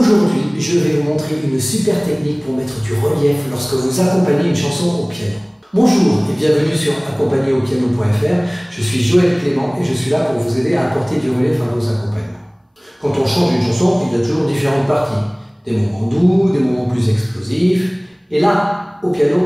Aujourd'hui, je vais vous montrer une super technique pour mettre du relief lorsque vous accompagnez une chanson au piano. Bonjour et bienvenue sur accompagneraupiano.fr. Je suis Joël Clément et je suis là pour vous aider à apporter du relief à vos accompagnements. Quand on change une chanson, il y a toujours différentes parties. Des moments doux, des moments plus explosifs. Et là, au piano,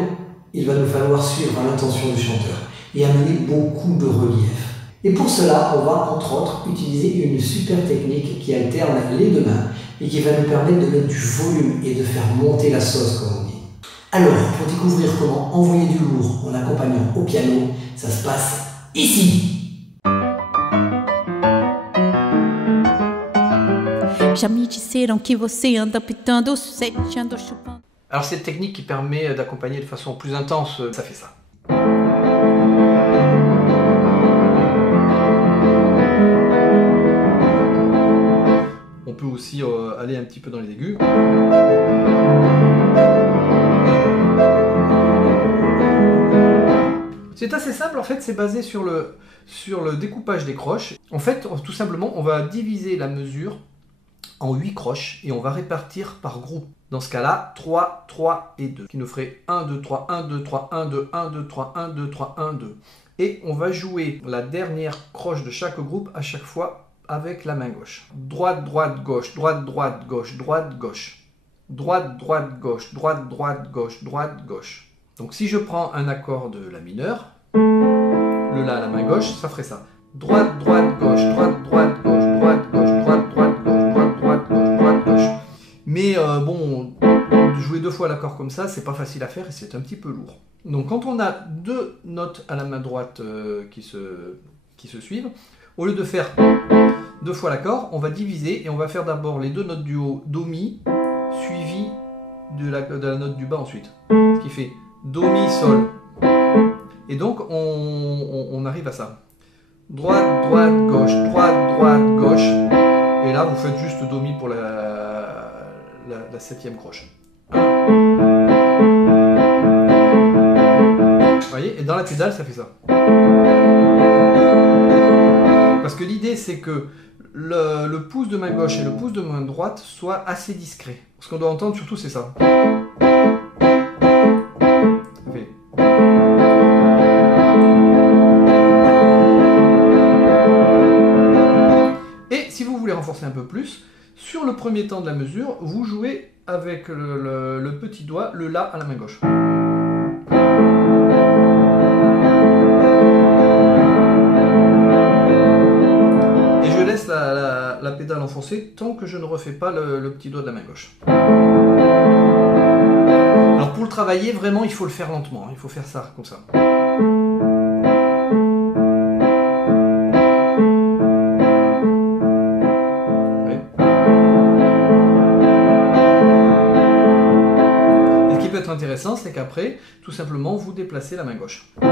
il va nous falloir suivre l'intention du chanteur et amener beaucoup de relief. Et pour cela, on va entre autres utiliser une super technique qui alterne les deux mains et qui va nous permettre de mettre du volume et de faire monter la sauce, comme on dit. Alors, pour découvrir comment envoyer du lourd en accompagnant au piano, ça se passe ici. Já me disseram que você anda pitando, sete ando chupando. Alors cette technique qui permet d'accompagner de façon plus intense, ça fait ça. On peut aussi aller un petit peu dans les aigus. C'est assez simple en fait, c'est basé sur le découpage des croches. En fait, tout simplement, on va diviser la mesure en 8 croches et on va répartir par groupe. Dans ce cas-là, 3, 3 et 2, qui nous ferait 1, 2, 3, 1, 2, 3, 1, 2, 1, 2, 3, 1, 2, 3, 1, 2. Et on va jouer la dernière croche de chaque groupe à chaque fois avec la main gauche. Droite, droite, gauche, droite, droite, gauche, droite, gauche. Droite, droite, gauche, droite, droite, gauche, droite, gauche. Donc si je prends un accord de la mineure, le La à la main gauche, ça ferait ça. Droite, droite, gauche, droite, droite, gauche, droite, gauche, droite, droite, gauche, droite, droite, gauche, droite, gauche. Mais bon, jouer deux fois l'accord comme ça, c'est pas facile à faire et c'est un petit peu lourd. Donc quand on a deux notes à la main droite qui se suivent, au lieu de faire deux fois l'accord, on va diviser et on va faire d'abord les deux notes du haut, Do, Mi, suivi de la note du bas ensuite. Ce qui fait Do, Mi, Sol. Et donc on arrive à ça. Droite, droite, gauche, droite, droite, gauche. Et là, vous faites juste Do, Mi pour la septième croche. Vous voyez? Et dans la pédale, ça fait ça. Parce que l'idée, c'est que le pouce de main gauche et le pouce de main droite soient assez discrets. Ce qu'on doit entendre surtout, c'est ça. Et si vous voulez renforcer un peu plus, sur le premier temps de la mesure, vous jouez avec le petit doigt le La à la main gauche. Et je laisse la pédale enfoncée tant que je ne refais pas le petit doigt de la main gauche. Alors pour le travailler, vraiment, il faut le faire lentement. Il faut faire ça, comme ça. Intéressant, c'est qu'après, tout simplement, vous déplacez la main gauche. Là,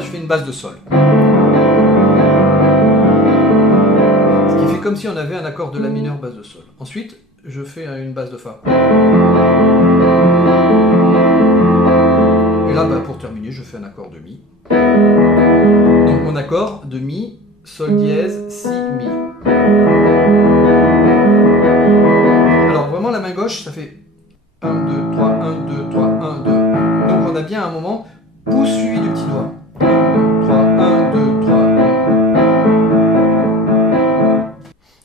je fais une basse de Sol. Ce qui fait comme si on avait un accord de La mineur, basse de Sol. Ensuite, je fais une basse de Fa. Et là, pour terminer, je fais un accord de Mi. Donc mon accord de Mi, Sol dièse, Si, Mi. La main gauche, ça fait 1, 2, 3, 1, 2, 3, 1, 2. Donc on a bien un moment, pouce suivi du petit doigt. 1, 2, 3, 1, 2, 3, 1.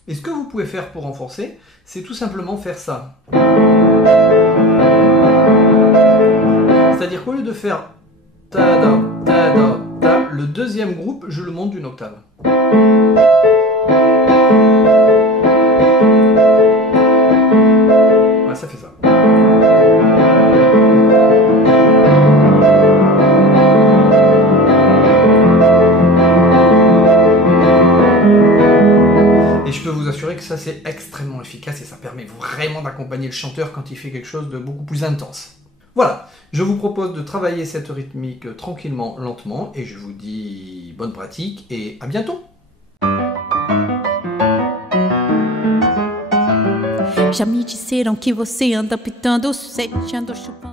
Et ce que vous pouvez faire pour renforcer, c'est tout simplement faire ça. C'est-à-dire qu'au lieu de faire ta, da, ta, da, ta, le deuxième groupe, je le monte d'une octave. Ça fait ça. Et je peux vous assurer que ça c'est extrêmement efficace et ça permet vraiment d'accompagner le chanteur quand il fait quelque chose de beaucoup plus intense. Voilà, je vous propose de travailler cette rythmique tranquillement, lentement et je vous dis bonne pratique et à bientôt. Já me disseram que você anda pitando, sete ando chupando.